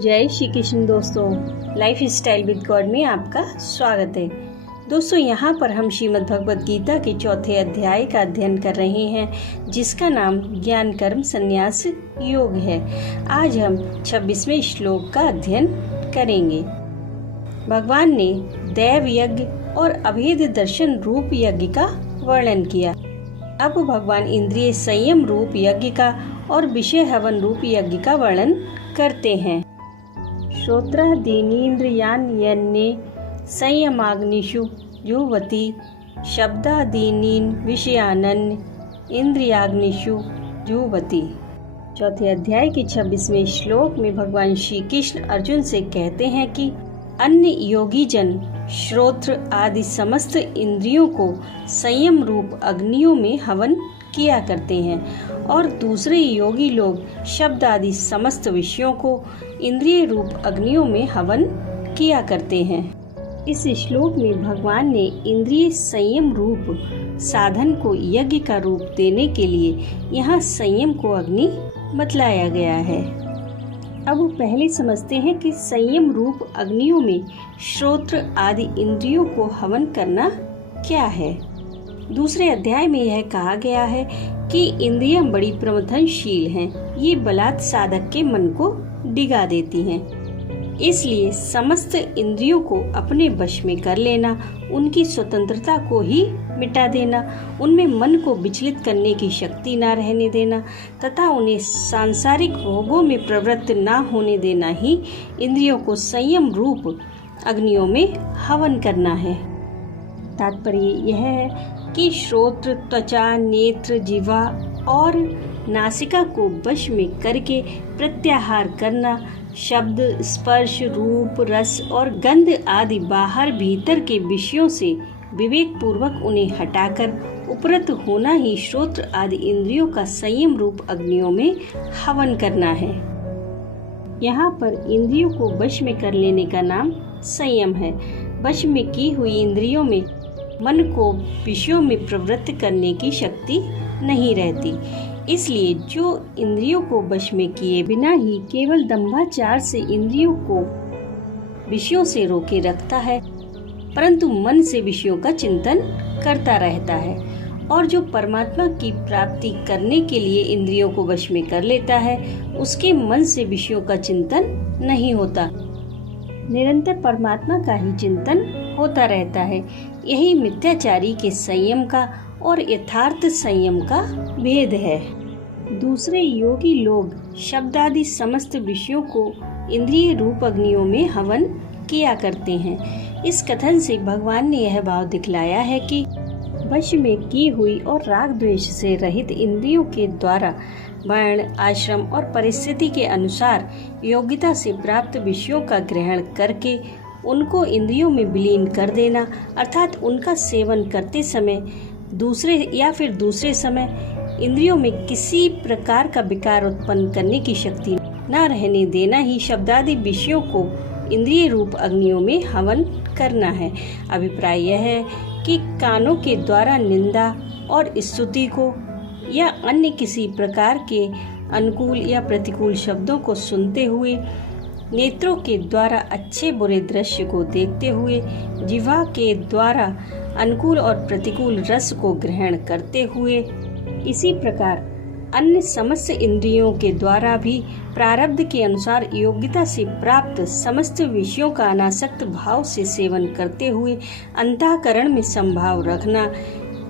जय श्री कृष्ण दोस्तों, life style with God में आपका स्वागत है। दोस्तों, यहाँ पर हम श्रीमद् भगवद गीता के चौथे अध्याय का अध्ययन कर रहे हैं, जिसका नाम ज्ञान कर्म संन्यास योग है। आज हम 26वें श्लोक का अध्ययन करेंगे। भगवान ने दैव यज्ञ और अभेद दर्शन रूप यज्ञ का वर्णन किया। अब भगवान इंद्रिय संयम रूप यज्ञ का और विषय हवन रूप यज्ञ का वर्णन करते हैं। श्रोत्रादीनीन्द्रियाण्यन्ये संयमाग्निषु जुह्वति शब्दादीनीन विषयानन्य इंद्रियाग्निषु जुह्वति। चौथे अध्याय के 26वें श्लोक में भगवान श्री कृष्ण अर्जुन से कहते हैं कि अन्य योगी जन श्रोत्र आदि समस्त इंद्रियों को संयम रूप अग्नियों में हवन किया करते हैं और दूसरे योगी लोग शब्द आदि समस्त विषयों को इंद्रिय रूप अग्नियों में हवन किया करते हैं। इस श्लोक में भगवान ने इंद्रिय संयम रूप साधन को यज्ञ का रूप देने के लिए यहाँ संयम को अग्नि बतलाया गया है। अब पहले समझते हैं कि संयम रूप अग्नियों में श्रोत्र आदि इंद्रियों को हवन करना क्या है। दूसरे अध्याय में यह कहा गया है कि इंद्रियां बड़ी प्रमथनशील हैं। ये बलात् साधक के मन को डिगा देती हैं। इसलिए समस्त इंद्रियों को अपने वश में कर लेना, उनकी स्वतंत्रता को ही मिटा देना, उनमें मन को विचलित करने की शक्ति न रहने देना तथा उन्हें सांसारिक भोगों में प्रवृत्त न होने देना ही इंद्रियों को संयम रूप अग्नियों में हवन करना है। तात्पर्य यह है कि श्रोत्र, त्वचा, नेत्र, जिह्वा और नासिका को वश में करके प्रत्याहार करना, शब्द, स्पर्श, रूप, रस और गंध आदि बाहर भीतर के विषयों से विवेक पूर्वक उन्हें हटाकर उपरत होना ही श्रोत्र आदि इंद्रियों का संयम रूप अग्नियों में हवन करना है। यहाँ पर इंद्रियों को वश में कर लेने का नाम संयम है। वश में की हुई इंद्रियों में मन को विषयों में प्रवृत्त करने की शक्ति नहीं रहती। इसलिए जो इंद्रियों को वश में किए बिना ही केवल दंभाचार से इंद्रियों को विषयों से रोके रखता है, परंतु मन से विषयों का चिंतन करता रहता है, और जो परमात्मा की प्राप्ति करने के लिए इंद्रियों को वश में कर लेता है, उसके मन से विषयों का चिंतन नहीं होता, निरंतर परमात्मा का ही चिंतन होता रहता है। यही मिथ्याचारी के संयम का और यथार्थ संयम का भेद है। दूसरे योगी लोग शब्दादि समस्त विषयों को इंद्रिय रूप अग्नियों में हवन किया करते हैं। इस कथन से भगवान ने यह भाव दिखलाया है कि वश में की हुई और राग द्वेष से रहित इंद्रियों के द्वारा वर्ण, आश्रम और परिस्थिति के अनुसार योग्यता से प्राप्त विषयों का ग्रहण करके उनको इंद्रियों में विलीन कर देना, अर्थात उनका सेवन करते समय दूसरे समय इंद्रियों में किसी प्रकार का विकार उत्पन्न करने की शक्ति न रहने देना ही शब्दादि विषयों को इंद्रिय रूप अग्नियों में हवन करना है। अभिप्राय यह है कि कानों के द्वारा निंदा और स्तुति को या अन्य किसी प्रकार के अनुकूल या प्रतिकूल शब्दों को सुनते हुए, नेत्रों के द्वारा अच्छे बुरे दृश्य को देखते हुए, जिह्वा के द्वारा अनुकूल और प्रतिकूल रस को ग्रहण करते हुए, इसी प्रकार अन्य समस्त इंद्रियों के द्वारा भी प्रारब्ध के अनुसार योग्यता से प्राप्त समस्त विषयों का अनासक्त भाव से सेवन करते हुए अंतःकरण में संभाव रखना,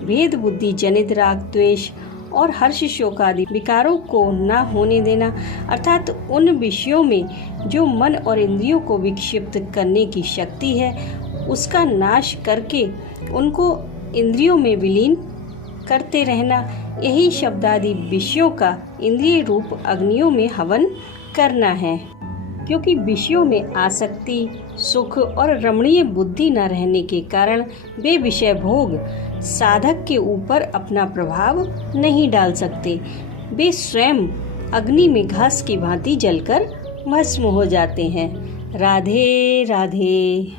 भेद बुद्धि जनित राग द्वेष और हर्ष शोक आदि विकारों को न होने देना, अर्थात उन विषयों में जो मन और इंद्रियों को विक्षिप्त करने की शक्ति है, उसका नाश करके उनको इंद्रियों में विलीन करते रहना, यही शब्दादि विषयों का इंद्रिय रूप अग्नियों में हवन करना है। क्योंकि विषयों में आसक्ति, सुख और रमणीय बुद्धि न रहने के कारण वे विषय भोग साधक के ऊपर अपना प्रभाव नहीं डाल सकते। वे स्वयं अग्नि में घास की भांति जलकर भस्म हो जाते हैं। राधे राधे।